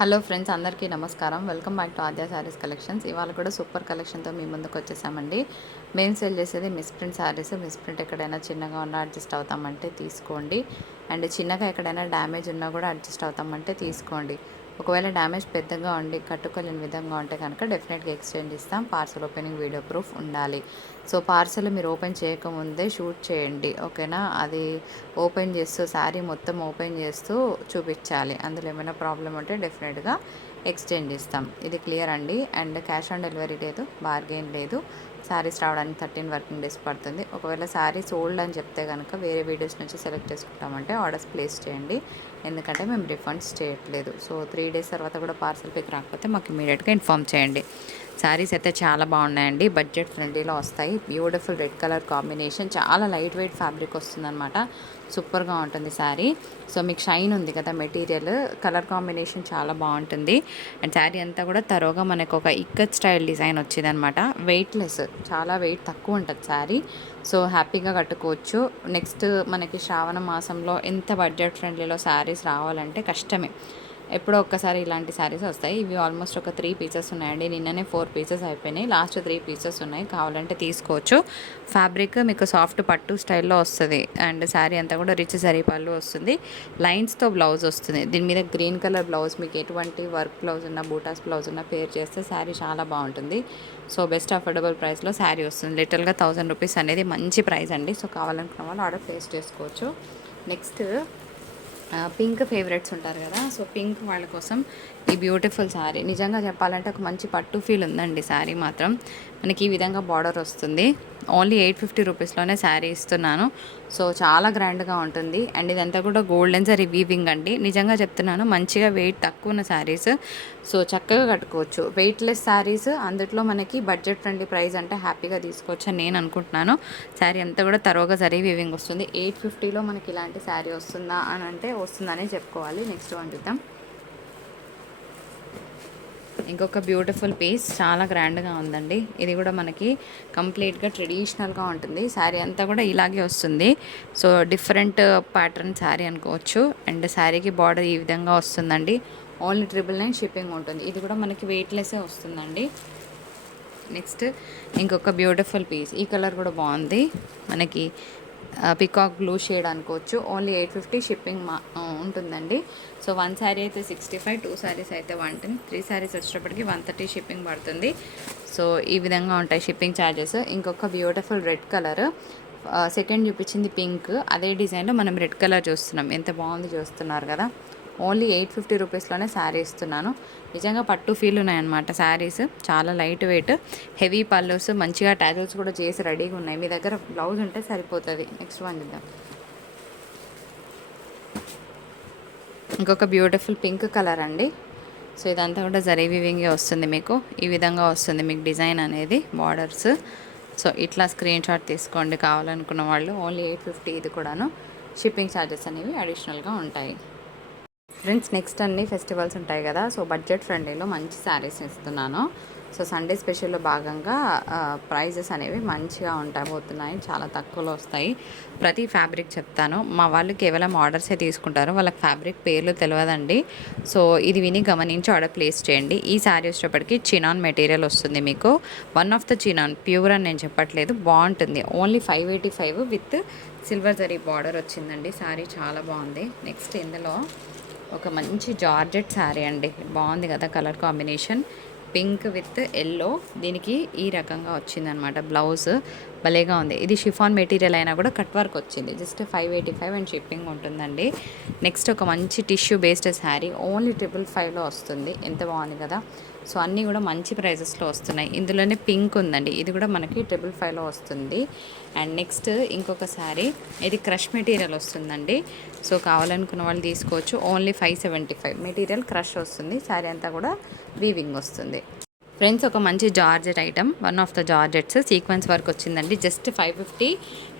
Hello friends, అందరికీ నమస్కారం. Welcome back to Aadya saris collections. ఇవాళ కూడా సూపర్ కలెక్షన్తో మీ ముందుకు వచ్చేసామండి. మేము సేల్ చేసేది miss print saris. Miss print ఎక్కడైనా చిన్నగా ఉన్నా అడ్జస్ట్ అవుతామంటే తీసుకోండి. అండ్ చిన్నగా ఎక్కడైనా డ్యామేజ్ ఉన్నా కూడా అడ్జస్ట్ అవుతామంటే తీసుకోండి. ఒకవేళ డ్యామేజ్ పెద్దగా ఉండి కట్టుకోలేని విధంగా ఉంటే కనుక డెఫినెట్గా ఎక్స్చేంజ్ ఇస్తాం. పార్సల్ ఓపెనింగ్ వీడియో ప్రూఫ్ ఉండాలి. సో పార్సల్ మీరు ఓపెన్ చేయకముందే షూట్ చేయండి, ఓకేనా? అది ఓపెన్ చేస్తూ శారీ మొత్తం ఓపెన్ చేస్తూ చూపించాలి. అందులో ఏమైనా ప్రాబ్లం ఉంటే డెఫినెట్గా ఎక్స్చేంజ్ ఇస్తాం. ఇది క్లియర్ అండి. అండ్ క్యాష్ ఆన్ డెలివరీ లేదు, బార్గెన్ లేదు. శారీస్ రావడానికి 13 వర్కింగ్ డేస్ పడుతుంది. ఒకవేళ శారీ సోల్డ్ అని చెప్తే కనుక వేరే వీడియోస్ నుంచి సెలెక్ట్ చేసుకుంటామంటే ఆర్డర్స్ ప్లేస్ చేయండి, ఎందుకంటే మేము రిఫండ్స్ చేయట్లేదు. సో 3 డేస్ తర్వాత కూడా పార్సల్ పిక్ రాకపోతే మాకు ఇమీడియట్గా ఇన్ఫామ్ చేయండి. శారీస్ అయితే చాలా బాగున్నాయండి, బడ్జెట్ ఫ్రెండ్లీలో వస్తాయి. బ్యూటిఫుల్ రెడ్ కలర్ కాంబినేషన్, చాలా లైట్ వెయిట్ ఫ్యాబ్రిక్ వస్తుందన్నమాట. సూపర్గా ఉంటుంది శారీ. సో మీకు షైన్ ఉంది కదా, మెటీరియల్ కలర్ కాంబినేషన్ చాలా బాగుంటుంది. అండ్ శారీ అంతా కూడా తరోగా మనకు ఒక ఇక్కత్ స్టైల్ డిజైన్ వచ్చింది అనమాట. వెయిట్లెస్, చాలా వెయిట్ తక్కువ ఉంటుంది శారీ. సో హ్యాపీగా కట్టుకోవచ్చు. నెక్స్ట్ మనకి శ్రావణ మాసంలో ఎంత బడ్జెట్ ఫ్రెండ్లీలో శారీస్ రావాలంటే కష్టమే. ఎప్పుడో ఒక్కసారి ఇలాంటి శారీస్ వస్తాయి. ఇవి ఆల్మోస్ట్ ఒక 3 పీసెస్ ఉన్నాయండి. నిన్ననే 4 పీసెస్ అయిపోయినాయి. లాస్ట్ 3 పీసెస్ ఉన్నాయి, కావాలంటే తీసుకోవచ్చు. ఫ్యాబ్రిక్ మీకు సాఫ్ట్ పట్టు స్టైల్లో వస్తుంది. అండ్ శారీ అంతా కూడా రిచ్ జరీ పళ్ళు వస్తుంది. లైన్స్తో బ్లౌజ్ వస్తుంది. దీని మీద గ్రీన్ కలర్ బ్లౌజ్, మీకు ఎటువంటి వర్క్ బ్లౌజ్ ఉన్న, బూటాస్ బ్లౌజ్ ఉన్న పేర్ చేస్తే శారీ చాలా బాగుంటుంది. సో బెస్ట్ అఫోర్డబుల్ ప్రైస్లో శారీ వస్తుంది. లిటరల్గా 1000 రూపీస్ అనేది మంచి ప్రైస్ అండి. సో కావాలనుకున్న వాళ్ళు ఆర్డర్ ప్లేస్ చేసుకోవచ్చు. నెక్స్ట్ పింక్ ఫేవరెట్స్ ఉంటారు కదా, సో పింక్ వాళ్ళ కోసం ఈ బ్యూటిఫుల్ శారీ. నిజంగా చెప్పాలంటే ఒక మంచి పట్టు ఫీల్ ఉందండి శారీ మాత్రం. మనకి ఈ విధంగా బార్డర్ వస్తుంది. ఓన్లీ 850 రూపీస్లోనే శారీ ఇస్తున్నాను. సో చాలా గ్రాండ్గా ఉంటుంది. అండ్ ఇదంతా కూడా గోల్డెన్ జరీ వీవింగ్ అండి. నిజంగా చెప్తున్నాను, మంచిగా వెయిట్ తక్కువ ఉన్న శారీస్. సో చక్కగా కట్టుకోవచ్చు. వెయిట్లెస్ శారీస్, అందులో మనకి బడ్జెట్ ఫ్రెండ్లీ ప్రైస్ అంటే హ్యాపీగా తీసుకోవచ్చు అని నేను అనుకుంటున్నాను. శారీ అంతా కూడా తరోగా జరీ వీవింగ్ వస్తుంది. 850లో మనకి ఇలాంటి శారీ వస్తుందా అని అంటే వస్తుందనే చెప్పుకోవాలి. నెక్స్ట్ వన్ చూద్దాం. ఇంకొక బ్యూటిఫుల్ పీస్, చాలా గ్రాండ్గా ఉందండి. ఇది కూడా మనకి కంప్లీట్గా ట్రెడిషనల్గా ఉంటుంది. శారీ అంతా కూడా ఇలాగే వస్తుంది. సో డిఫరెంట్ ప్యాటర్న్ శారీ అనుకోవచ్చు. అండ్ శారీకి బార్డర్ ఈ విధంగా వస్తుందండి. ఓన్లీ 999 షిప్పింగ్ ఉంటుంది. ఇది కూడా మనకి వెయిట్లెస్సే వస్తుందండి. నెక్స్ట్ ఇంకొక బ్యూటిఫుల్ పీస్, ఈ కలర్ కూడా బాగుంది. మనకి పికాక్ బ్లూ షేడ్ అనుకోవచ్చు. ఓన్లీ 850 షిప్పింగ్ ఉంటుందండి. సో 1 శారీ అయితే 65, 2 శారీస్ అయితే 110, 3 శారీస్ వచ్చేటప్పటికి 130 షిప్పింగ్ పడుతుంది. సో ఈ విధంగా ఉంటాయి షిప్పింగ్ ఛార్జెస్. ఇంకొక బ్యూటిఫుల్ రెడ్ కలర్, సెకండ్ చూపించింది పింక్, అదే డిజైన్లో మనం రెడ్ కలర్ చూస్తున్నాం. ఎంత బాగుంది చూస్తున్నారు కదా. ఓన్లీ 850 రూపీస్లోనే శారీ ఇస్తున్నాను. నిజంగా పట్టు ఫీల్ ఉన్నాయన్నమాట శారీస్. చాలా లైట్ వెయిట్, హెవీ పల్లూస్, మంచిగా టాజల్స్ కూడా చేసి రెడీగా ఉన్నాయి. మీ దగ్గర బ్లౌజ్ ఉంటే సరిపోతుంది. నెక్స్ట్ వన్ చూద్దాం. ఇంకొక బ్యూటిఫుల్ పింక్ కలర్ అండి. సో ఇదంతా కూడా జరీ వీవింగే వస్తుంది. మీకు ఈ విధంగా వస్తుంది మీకు డిజైన్ అనేది, బార్డర్స్. సో ఇట్లా స్క్రీన్ షాట్ తీసుకోండి కావాలనుకున్న వాళ్ళు. ఓన్లీ 850. ఇది కూడాను షిప్పింగ్ ఛార్జెస్ అనేవి అడిషనల్గా ఉంటాయి. ఫ్రెండ్స్ నెక్స్ట్ అన్ని ఫెస్టివల్స్ ఉంటాయి కదా, సో బడ్జెట్ ఫ్రెండ్లీలో మంచి శారీస్ ఇస్తున్నాను. సో సండే స్పెషల్లో భాగంగా ప్రైజెస్ అనేవి మంచిగా పోతున్నాయి, చాలా తక్కువలో వస్తాయి. ప్రతి ఫ్యాబ్రిక్ చెప్తాను. మా వాళ్ళు కేవలం ఆర్డర్సే తీసుకుంటారు, వాళ్ళకి ఫ్యాబ్రిక్ పేర్లు తెలియదండి. సో ఇది విని గమనించి ఆర్డర్ ప్లేస్ చేయండి. ఈ శారీ వచ్చేటప్పటికి చినాన్ మెటీరియల్ వస్తుంది మీకు. One of the chinon, pure అని నేను చెప్పట్లేదు, బాగుంటుంది. Only 585 with silver zari border వచ్చిందండి. శారీ చాలా బాగుంది. నెక్స్ట్ ఇందులో ఒక మంచి జార్జెట్ శారీ అండి. బాగుంది కదా colour combination, pink with yellow. దీనికి ఈ రకంగా వచ్చిందనమాట బ్లౌజ్, భలేగా ఉంది. ఇది షిఫాన్ మెటీరియల్ అయినా కూడా కట్ వర్క్ వచ్చింది. జస్ట్ 585 అండ్ షిప్పింగ్ ఉంటుందండి. నెక్స్ట్ ఒక మంచి టిష్యూ బేస్డ్ శారీ, ఓన్లీ 555లో వస్తుంది. ఎంత బాగుంది కదా. సో అన్నీ కూడా మంచి ప్రైజెస్లో వస్తున్నాయి. ఇందులోనే పింక్ ఉందండి, ఇది కూడా మనకి 555లో వస్తుంది. అండ్ నెక్స్ట్ ఇంకొక శారీ, ఇది క్రష్ మెటీరియల్ వస్తుందండి. సో కావాలనుకున్న వాళ్ళు తీసుకోవచ్చు. ఓన్లీ 575 మెటీరియల్ క్రష్ వస్తుంది. శారీ అంతా కూడా వీవింగ్ వస్తుంది. ఫ్రెండ్స్ ఒక మంచి georgette item, one of the georgettes, sequence work వచ్చిందండి. జస్ట్ 550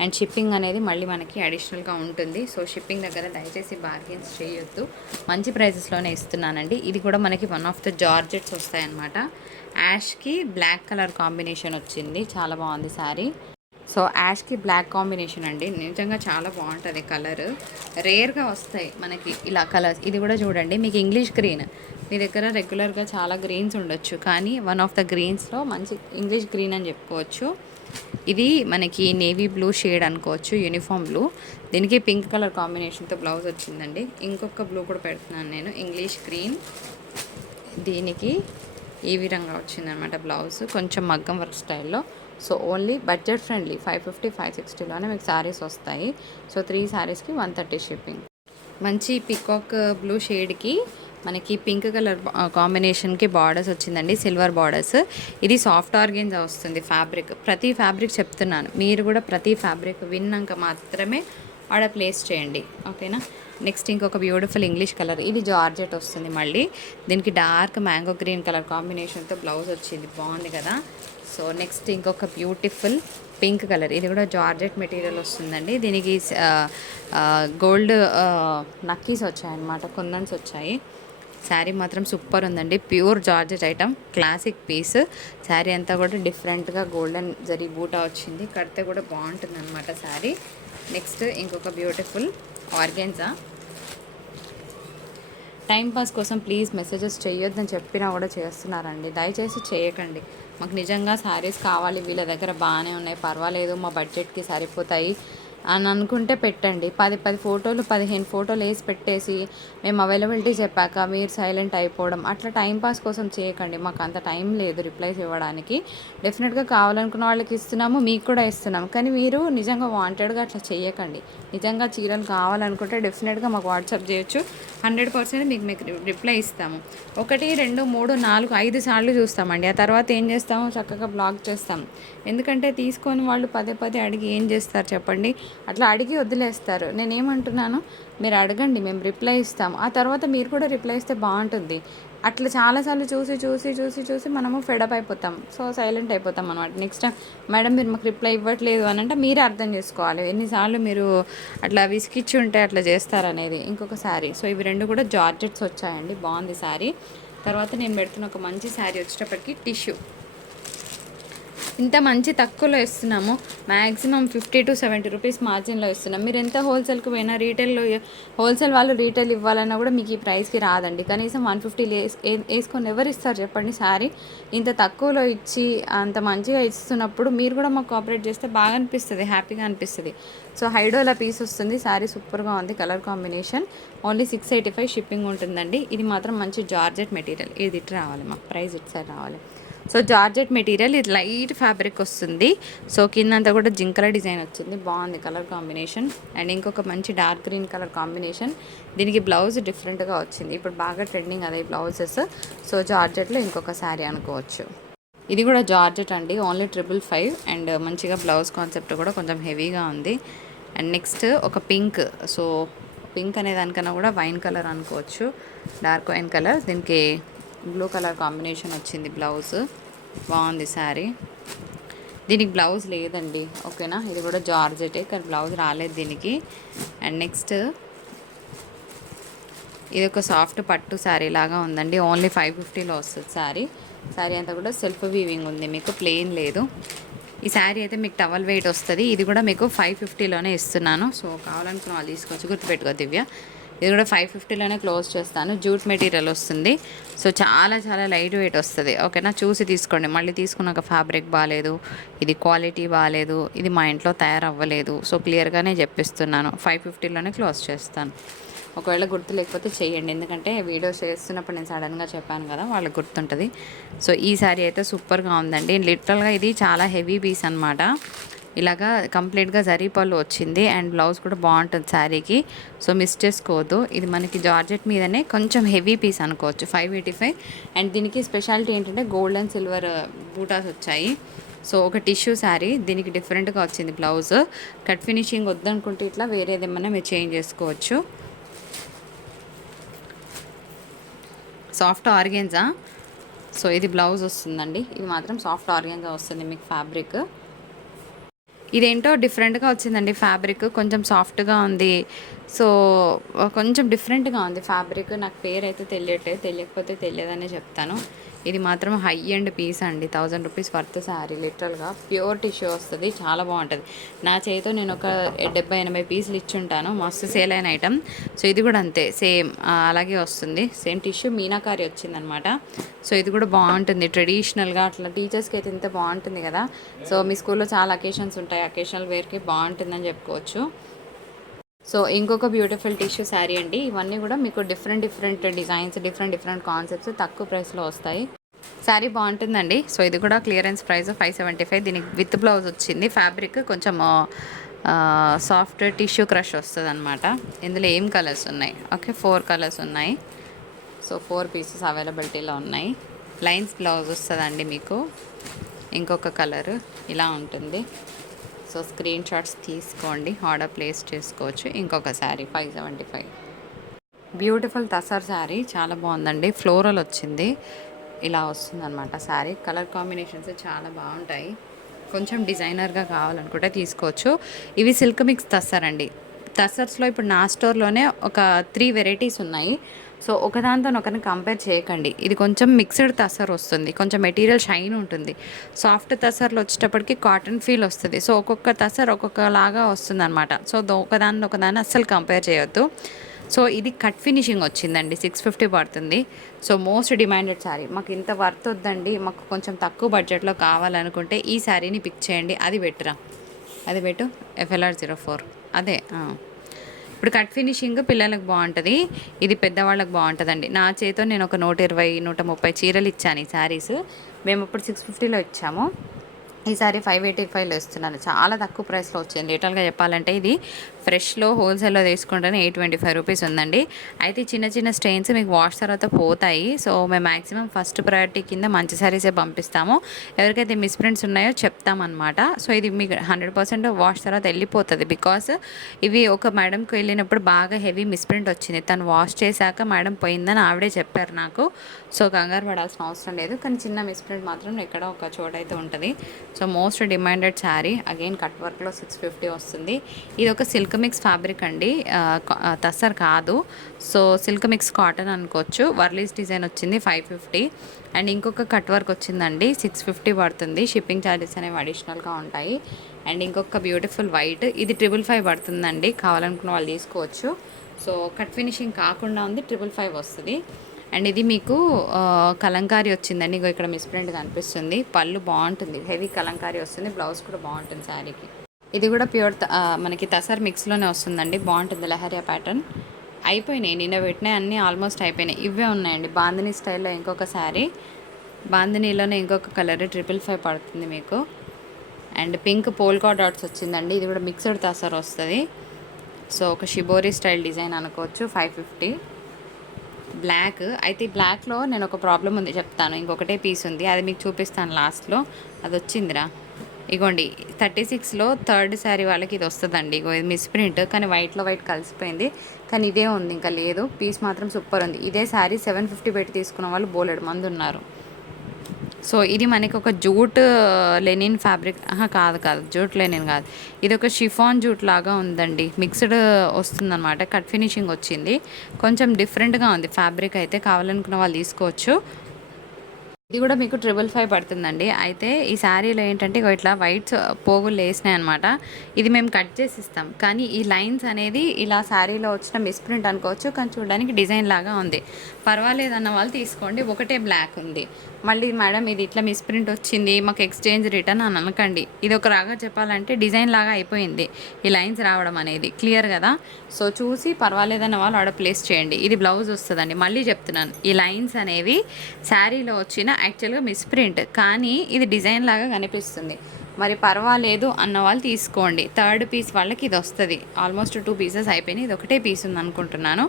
అండ్ షిప్పింగ్ అనేది మళ్ళీ మనకి అడిషనల్గా ఉంటుంది. సో షిప్పింగ్ దగ్గర దయచేసి బార్గెన్స్ చేయొద్దు, మంచి ప్రైజెస్లోనే ఇస్తున్నానండి. ఇది కూడా మనకి వన్ ఆఫ్ ద జార్జెట్స్ వస్తాయన్నమాట. యాష్కి బ్లాక్ కలర్ కాంబినేషన్ వచ్చింది, చాలా బాగుంది శారీ. సో యాష్కి బ్లాక్ కాంబినేషన్ అండి, నిజంగా చాలా బాగుంటుంది కలర్. రేర్గా వస్తాయి మనకి ఇలా కలర్స్. ఇది కూడా చూడండి, మీకు ఇంగ్లీష్ గ్రీన్ మీ దగ్గర రెగ్యులర్గా చాలా గ్రీన్స్ ఉండొచ్చు, కానీ వన్ ఆఫ్ ద గ్రీన్స్లో మంచి ఇంగ్లీష్ గ్రీన్ అని చెప్పుకోవచ్చు. ఇది మనకి నేవీ బ్లూ షేడ్ అనుకోవచ్చు, యూనిఫామ్ బ్లూ. దీనికి పింక్ కలర్ కాంబినేషన్తో బ్లౌజ్ వచ్చిందండి. ఇంకొక బ్లూ కూడా పెడుతున్నాను నేను, ఇంగ్లీష్ గ్రీన్. దీనికి ఈ విధంగా వచ్చిందనమాట బ్లౌజ్, కొంచెం మగ్గం వర్క్ స్టైల్లో. సో ఓన్లీ బడ్జెట్ ఫ్రెండ్లీ 550 560లోనే మీకు శారీస్ వస్తాయి. సో 3 శారీస్కి 130 షిప్పింగ్. మంచి పికాక్ బ్లూ షేడ్కి మనకి పింక్ కలర్ కాంబినేషన్కి బార్డర్స్ వచ్చిందండి, సిల్వర్ బార్డర్స్. ఇది సాఫ్ట్ ఆర్గెన్జా వస్తుంది ఫ్యాబ్రిక్. ప్రతి ఫ్యాబ్రిక్ చెప్తున్నాను, మీరు కూడా ప్రతి ఫ్యాబ్రిక్ విన్నాక మాత్రమే ఆర్డర్ ప్లేస్ చేయండి, ఓకేనా. నెక్స్ట్ ఇంకొక బ్యూటిఫుల్ ఇంగ్లీష్ కలర్, ఇది జార్జెట్ వస్తుంది మళ్ళీ. దీనికి డార్క్ మ్యాంగో గ్రీన్ కలర్ కాంబినేషన్తో బ్లౌజ్ వచ్చింది, బాగుంది కదా. సో నెక్స్ట్ ఇంకొక బ్యూటిఫుల్ పింక్ కలర్, ఇది కూడా జార్జెట్ మెటీరియల్ వస్తుందండి. దీనికి గోల్డ్ నక్కీస్ వచ్చాయన్నమాట, కుందన్స్ వచ్చాయి. శారీ మాత్రం సూపర్ ఉందండి, pure georgette item, classic piece. Sari అంతా కూడా డిఫరెంట్గా గోల్డెన్ జరీ బూటా వచ్చింది, కడితే కూడా బాగుంటుంది అనమాట శారీ. నెక్స్ట్ ఇంకొక బ్యూటిఫుల్ ఆర్గెన్జా. టైంపాస్ కోసం ప్లీజ్ మెసేజెస్ చేయొద్దని చెప్పినా కూడా చేస్తున్నారండి, దయచేసి చేయకండి. మాకు నిజంగా శారీస్ కావాలి, వీళ్ళ దగ్గర బాగానే ఉన్నాయి, పర్వాలేదు, మా బడ్జెట్కి సరిపోతాయి అని అనుకుంటే పెట్టండి. 10 ఫోటోలు 15 ఫోటోలు వేసి పెట్టేసి మేము అవైలబిలిటీ చెప్పాక మీరు సైలెంట్ అయిపోవడం, అట్లా టైంపాస్ కోసం చేయకండి. మాకు అంత టైం లేదు రిప్లైస్ ఇవ్వడానికి. డెఫినెట్గా కావాలనుకున్న వాళ్ళకి ఇస్తున్నాము, మీకు కూడా ఇస్తున్నాము, కానీ మీరు నిజంగా వాంటెడ్గా అట్లా చేయకండి. నిజంగా చీరలు కావాలనుకుంటే డెఫినెట్గా మాకు వాట్సాప్ చేయొచ్చు, 100% మీకు రిప్లై ఇస్తాము. 1 2 3 4 5 సార్లు చూస్తామండి, ఆ తర్వాత ఏం చేస్తాము, చక్కగా బ్లాక్ చేస్తాం. ఎందుకంటే తీసుకొని వాళ్ళు పదే అడిగి ఏం చేస్తారు చెప్పండి, అట్లా అడిగి వదిలేస్తారు. నేనేమంటున్నాను, మీరు అడగండి, మేము రిప్లై ఇస్తాము, ఆ తర్వాత మీరు కూడా రిప్లై ఇస్తే బాగుంటుంది. అట్లా చాలాసార్లు చూసి మనము ఫెడప్ అయిపోతాం, సో సైలెంట్ అయిపోతాం అనమాట. నెక్స్ట్ టైం మేడం మీరు మాకు రిప్లై ఇవ్వట్లేదు అని అంటే మీరే అర్థం చేసుకోవాలి ఎన్నిసార్లు మీరు అట్లా విసిగిచ్చి ఉంటే అట్లా చేస్తారనేది. ఇంకొక శారీ, సో ఇవి 2 కూడా జార్జెట్స్ వచ్చాయండి, బాగుంది శారీ. తర్వాత నేను పెడుతున్న ఒక మంచి శారీ వచ్చేటప్పటికి టిష్యూ. ఇంత మంచి తక్కువలో ఇస్తున్నాము, మ్యాక్సిమం 50 to 70 రూపీస్ మార్జిన్లో ఇస్తున్నాం. మీరు ఎంత హోల్సేల్కి పోయినా, రీటైల్లో హోల్సేల్ వాళ్ళు రీటైల్ ఇవ్వాలన్నా కూడా మీకు ఈ ప్రైస్కి రాదండి. కనీసం 150 వేసుకొని ఎవరు ఇస్తారు చెప్పండి శారీ. ఇంత తక్కువలో ఇచ్చి అంత మంచిగా ఇస్తున్నప్పుడు మీరు కూడా మాకు కోఆపరేట్ చేస్తే బాగా అనిపిస్తుంది, హ్యాపీగా అనిపిస్తుంది. సో హైడోలా పీస్ వస్తుంది, శారీ సూపర్గా ఉంది, కలర్ కాంబినేషన్. ఓన్లీ 685 షిప్పింగ్ ఉంటుందండి. ఇది మాత్రం మంచి జార్జెట్ మెటీరియల్, ఇది ఇటు రావాలి, మాకు ప్రైస్ ఇటు సైడ్ రావాలి. సో జార్జెట్ మెటీరియల్, ఇది లైట్ ఫ్యాబ్రిక్ వస్తుంది. సో కిందంతా కూడా జింకల డిజైన్ వచ్చింది, బాగుంది కలర్ కాంబినేషన్. అండ్ ఇంకొక మంచి డార్క్ గ్రీన్ కలర్ కాంబినేషన్. దీనికి బ్లౌజ్ డిఫరెంట్గా వచ్చింది, ఇప్పుడు బాగా ట్రెండింగ్ అదే బ్లౌజెస్. సో జార్జెట్లో ఇంకొక శారీ అనుకోవచ్చు. ఇది కూడా జార్జెట్ అండి, ఓన్లీ 555. అండ్ మంచిగా బ్లౌజ్ కాన్సెప్ట్ కూడా కొంచెం హెవీగా ఉంది. అండ్ నెక్స్ట్ ఒక పింక్, సో పింక్ అనే దానికన్నా కూడా వైన్ కలర్ అనుకోవచ్చు, డార్క్ వైన్ కలర్. దీనికి బ్లూ కలర్ కాంబినేషన్ వచ్చింది బ్లౌజ్, బాగుంది శారీ. దీనికి బ్లౌజ్ లేదండి, ఓకేనా. ఇది కూడా జార్జెటే, కానీ బ్లౌజ్ రాలేదు దీనికి. అండ్ నెక్స్ట్ ఇది ఒక సాఫ్ట్ పట్టు శారీ లాగా ఉందండి, ఓన్లీ 550లో వస్తుంది శారీ. శారీ అంతా కూడా సెల్ఫ్ వీవింగ్ ఉంది, మీకు ప్లెయిన్ లేదు. ఈ శారీ అయితే మీకు టవల్ వెయిట్ వస్తుంది. ఇది కూడా మీకు 550లోనే ఇస్తున్నాను, సో కావాలనుకున్న వాళ్ళు తీసుకోవచ్చు, గుర్తుపెట్టుకో దివ్య. ఇది కూడా 550లోనే క్లోజ్ చేస్తాను. జూట్ మెటీరియల్ వస్తుంది, సో చాలా లైట్ వెయిట్ వస్తుంది, ఓకేనా. చూసి తీసుకోండి, మళ్ళీ తీసుకున్నాక ఫ్యాబ్రిక్ బాగాలేదు, ఇది క్వాలిటీ బాగాలేదు, ఇది మా ఇంట్లో తయారవ్వలేదు, సో క్లియర్గానే చెప్పిస్తున్నాను. 550లోనే క్లోజ్ చేస్తాను. ఒకవేళ గుర్తు లేకపోతే చేయండి, ఎందుకంటే వీడియోస్ చేస్తున్నప్పుడు నేను సడన్గా చెప్పాను కదా, వాళ్ళకి గుర్తుంటుంది. సో ఈ శారీ అయితే సూపర్గా ఉందండి. లిటరల్గా ఇది చాలా హెవీ పీస్ అనమాట, ఇలాగా కంప్లీట్గా జరీ పళ్ళు వచ్చింది. అండ్ బ్లౌజ్ కూడా బాగుంటుంది శారీకి, సో మిస్ చేసుకోవద్దు. ఇది మనకి జార్జెట్ మీదనే కొంచెం హెవీ పీస్ అనుకోవచ్చు, 585. అండ్ దీనికి స్పెషాలిటీ ఏంటంటే గోల్డ్ అండ్ సిల్వర్ బూటాస్ వచ్చాయి. సో ఒక టిష్యూ శారీ, దీనికి డిఫరెంట్గా వచ్చింది బ్లౌజ్. కట్ ఫినిషింగ్ వద్దనుకుంటే ఇట్లా వేరేదేమన్నా మీరు చేంజ్ చేసుకోవచ్చు. సాఫ్ట్ ఆర్గెన్జా, సో ఇది బ్లౌజ్ వస్తుందండి. ఇది మాత్రం సాఫ్ట్ ఆర్గెన్జా వస్తుంది మీకు ఫ్యాబ్రిక్. ఇదేంటో డిఫరెంట్గా వచ్చిందండి ఫ్యాబ్రిక్, కొంచెం సాఫ్ట్గా ఉంది, సో కొంచెం డిఫరెంట్గా ఉంది ఫ్యాబ్రిక్. నాకు పేరైతే తెలియట్లేదు, తెలియకపోతే తెలియదనే చెప్తాను. ఇది మాత్రం హై అండ్ పీస్ అండి, 1000 రూపీస్ వర్త్ శారీ. లిటరల్గా ప్యూర్ టిష్యూ వస్తుంది, చాలా బాగుంటుంది. నా చేతితో నేను ఒక 70-80 పీసులు ఇచ్చుంటాను, మస్తు సేల్ అయిన ఐటమ్. సో ఇది కూడా అంతే సేమ్ అలాగే వస్తుంది, సేమ్ టిష్యూ మీనాకారి వచ్చిందనమాట. సో ఇది కూడా బాగుంటుంది ట్రెడిషనల్గా, అట్లా టీచర్స్కి అయితే ఇంత బాగుంటుంది కదా. సో మీ స్కూల్లో చాలా అకేషన్స్ ఉంటాయి, అకేషనల్ వేర్కి బాగుంటుందని చెప్పుకోవచ్చు. సో ఇంకొక బ్యూటిఫుల్ టిష్యూ శారీ అండి. ఇవన్నీ కూడా మీకు డిఫరెంట్ డిజైన్స్, డిఫరెంట్ కాన్సెప్ట్స్ తక్కువ ప్రైస్లో వస్తాయి. శారీ బాగుంటుందండి. సో ఇది కూడా క్లియరెన్స్ ప్రైస్ 575. దీనికి విత్ బ్లౌజ్ వచ్చింది. ఫ్యాబ్రిక్ కొంచెం సాఫ్ట్ టిష్యూ క్రష్ వస్తుంది అనమాట. ఇందులో ఏం కలర్స్ ఉన్నాయి? ఓకే, 4 కలర్స్ ఉన్నాయి. సో 4 పీసెస్ అవైలబిలిటీలో ఉన్నాయి. లైన్స్ బ్లౌజ్ వస్తుందండి మీకు. ఇంకొక కలర్ ఇలా ఉంటుంది. సో స్క్రీన్ షాట్స్ తీసుకోండి, ఆర్డర్ ప్లేస్ చేసుకోవచ్చు. ఇంకొక శారీ 575. బ్యూటిఫుల్ తసర్ శారీ, చాలా బాగుందండి. ఫ్లోరల్ వచ్చింది, ఇలా వస్తుందన్నమాట శారీ. కలర్ కాంబినేషన్స్ చాలా బాగుంటాయి. కొంచెం డిజైనర్గా కావాలనుకుంటే తీసుకోవచ్చు. ఇవి సిల్క్ మిక్స్ తసర్ అండి. తసర్స్లో ఇప్పుడు నా స్టోర్లోనే ఒక 3 వెరైటీస్ ఉన్నాయి. సో ఒకదాంతో ఒకరిని కంపేర్ చేయకండి. ఇది కొంచెం మిక్స్డ్ తసర్ వస్తుంది, కొంచెం మెటీరియల్ షైన్ ఉంటుంది. సాఫ్ట్ తసర్లు వచ్చేటప్పటికి కాటన్ ఫీల్ వస్తుంది. సో ఒక్కొక్క తసర్ ఒక్కొక్కలాగా వస్తుంది అనమాట. సో ఒకదాన్ని అస్సలు కంపేర్ చేయొద్దు. సో ఇది కట్ ఫినిషింగ్ వచ్చిందండి, 650 పడుతుంది. So most demanded sari. మాకు ఇంత వర్త్ వద్దండి, మాకు కొంచెం తక్కువ బడ్జెట్లో కావాలనుకుంటే ఈ శారీని పిక్ చేయండి. అది బెటరా, అది బెటు FLR04 అదే. ఇప్పుడు కట్ ఫినిషింగ్ పిల్లలకు బాగుంటుంది, ఇది పెద్దవాళ్ళకి బాగుంటుందండి. నా చేతితో నేను ఒక 120, 130 చీరలు ఇచ్చాను ఈ శారీస్. మేము ఇప్పుడు 650లో ఇచ్చాము. ఈసారి 585లో ఇస్తున్నాను. చాలా తక్కువ ప్రైస్లో వచ్చింది. లిటరల్గా చెప్పాలంటే ఇది ఫ్రెష్లో హోల్సేల్లో తీసుకుంటేనే 825 రూపీస్ ఉందండి. అయితే చిన్న స్టెయిన్స్ మీకు వాష్ తర్వాత పోతాయి. సో మేము మ్యాక్సిమం ఫస్ట్ ప్రయారిటీ కింద మంచి శారీసే పంపిస్తాము. ఎవరికైతే మిస్ప్రింట్స్ ఉన్నాయో చెప్తామన్నమాట. సో ఇది మీకు 100% వాష్ తర్వాత వెళ్ళిపోతుంది. బికాస్ ఇవి ఒక మేడంకి వెళ్ళినప్పుడు బాగా హెవీ మిస్ప్రింట్ వచ్చింది. తను వాష్ చేశాక మేడం పోయిందని ఆవిడే చెప్పారు నాకు. సో కంగారు పడాల్సిన అవసరం లేదు. కానీ చిన్న మిస్ప్రింట్ మాత్రం ఎక్కడ ఒక చోట అయితే ఉంటుంది. So most demanded sari, again cut వర్క్లో 650 వస్తుంది. ఇది ఒక సిల్క్ మిక్స్ ఫ్యాబ్రిక్ అండి, తస్సర్ కాదు. సో సిల్క్ మిక్స్ కాటన్ అనుకోవచ్చు. వర్లీస్ డిజైన్ వచ్చింది 550. అండ్ ఇంకొక కట్ వర్క్ వచ్చిందండి, 650 పడుతుంది. షిప్పింగ్ ఛార్జెస్ అనేవి అడిషనల్గా ఉంటాయి. అండ్ ఇంకొక బ్యూటిఫుల్ వైట్, ఇది 555 పడుతుందండి. కావాలనుకున్న వాళ్ళు తీసుకోవచ్చు. సో కట్ ఫినిషింగ్ కాకుండా ఉంది, 555 వస్తుంది. అండ్ ఇది మీకు కలంకారీ వచ్చిందండి. ఇంకో ఇక్కడ మిస్ప్రింట్ కనిపిస్తుంది. పళ్ళు బాగుంటుంది, హెవీ కలంకారీ వస్తుంది. బ్లౌజ్ కూడా బాగుంటుంది శారీకి. ఇది కూడా ప్యూర్ మనకి తసర్ మిక్స్లోనే వస్తుందండి, బాగుంటుంది. లహరియా ప్యాటర్న్. అయిపోయినాయి, నిన్న పెట్టినాయి అన్నీ ఆల్మోస్ట్ అయిపోయినాయి. ఇవే ఉన్నాయండి. బాందినీ స్టైల్లో ఇంకొక శారీ, బాందినీలోనే ఇంకొక కలర్ 555 పడుతుంది మీకు. అండ్ పింక్ పోల్కా డాట్స్ వచ్చిందండి. ఇది కూడా మిక్స్డ్ తసర్ వస్తుంది. సో ఒక షిబోరీ స్టైల్ డిజైన్ అనుకోవచ్చు. 550. బ్లాక్ అయితే ఈ బ్లాక్లో నేను ఒక ప్రాబ్లం ఉంది చెప్తాను. ఇంకొకటే పీస్ ఉంది, అది మీకు చూపిస్తాను లాస్ట్లో. అది వచ్చిందిరా, ఇగోండి 36లో థర్డ్ శారీ వాళ్ళకి ఇది వస్తుందండి. ఇగో ఇది మిస్ప్రింట్, కానీ వైట్లో వైట్ కలిసిపోయింది. కానీ ఇదే ఉంది, ఇంకా లేదు. పీస్ మాత్రం సూపర్ ఉంది. ఇదే శారీ 750 పెట్టి తీసుకున్న వాళ్ళు బోలెడు మంది ఉన్నారు. సో ఇది మనకి ఒక జూట్ లెనిన్ ఫ్యాబ్రిక్, కాదు జూట్ లెనిన్ కాదు, ఇది ఒక షిఫాన్ జూట్ లాగా ఉందండి. మిక్స్డ్ వస్తుందన్నమాట. కట్ ఫినిషింగ్ వచ్చింది, కొంచెం డిఫరెంట్గా ఉంది ఫ్యాబ్రిక్. అయితే కావాలనుకున్న వాళ్ళు తీసుకోవచ్చు. ఇది కూడా మీకు 555 పడుతుందండి. అయితే ఈ శారీలో ఏంటంటే ఇట్లా వైట్ పోగులు వేసినాయి అనమాట. ఇది మేము కట్ చేసి ఇస్తాం, కానీ ఈ లైన్స్ అనేది ఇలా శారీలో వచ్చిన మిస్ప్రింట్ అనుకోవచ్చు, కానీ చూడడానికి డిజైన్ లాగా ఉంది. పర్వాలేదన్న వాళ్ళు తీసుకోండి. ఒకటే బ్లాక్ ఉంది. మళ్ళీ మేడం ఇది ఇట్లా మిస్ప్రింట్ వచ్చింది, మాకు ఎక్స్చేంజ్ రిటర్న్ అని అనకండి. ఇది ఒక రాగా చెప్పాలంటే డిజైన్ లాగా అయిపోయింది ఈ లైన్స్ రావడం అనేది, క్లియర్ కదా. సో చూసి పర్వాలేదన్న వాళ్ళు ఆర్డర్ ప్లేస్ చేయండి. ఇది బ్లౌజ్ వస్తుందండి. మళ్ళీ చెప్తున్నాను, ఈ లైన్స్ అనేవి శారీలో వచ్చిన యాక్చువల్గా మిస్ప్రింట్, కానీ ఇది డిజైన్ లాగా కనిపిస్తుంది. మరి పర్వాలేదు అన్న వాళ్ళు తీసుకోండి. థర్డ్ పీస్ వాళ్ళకి ఇది వస్తుంది. ఆల్మోస్ట్ 2 పీసెస్ అయిపోయినాయి, ఇది ఒకటే పీస్ ఉంది అనుకుంటున్నాను.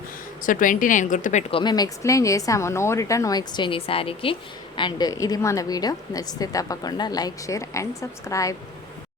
సో 29 గుర్తుపెట్టుకో. మేము ఎక్స్ప్లెయిన్ చేసాము, నో రిటర్న్ నో ఎక్స్చేంజ్ ఈ శారీకి. అండ్ ఇది మన వీడియో. నచ్చితే తప్పకుండా లైక్, షేర్ అండ్ సబ్స్క్రైబ్.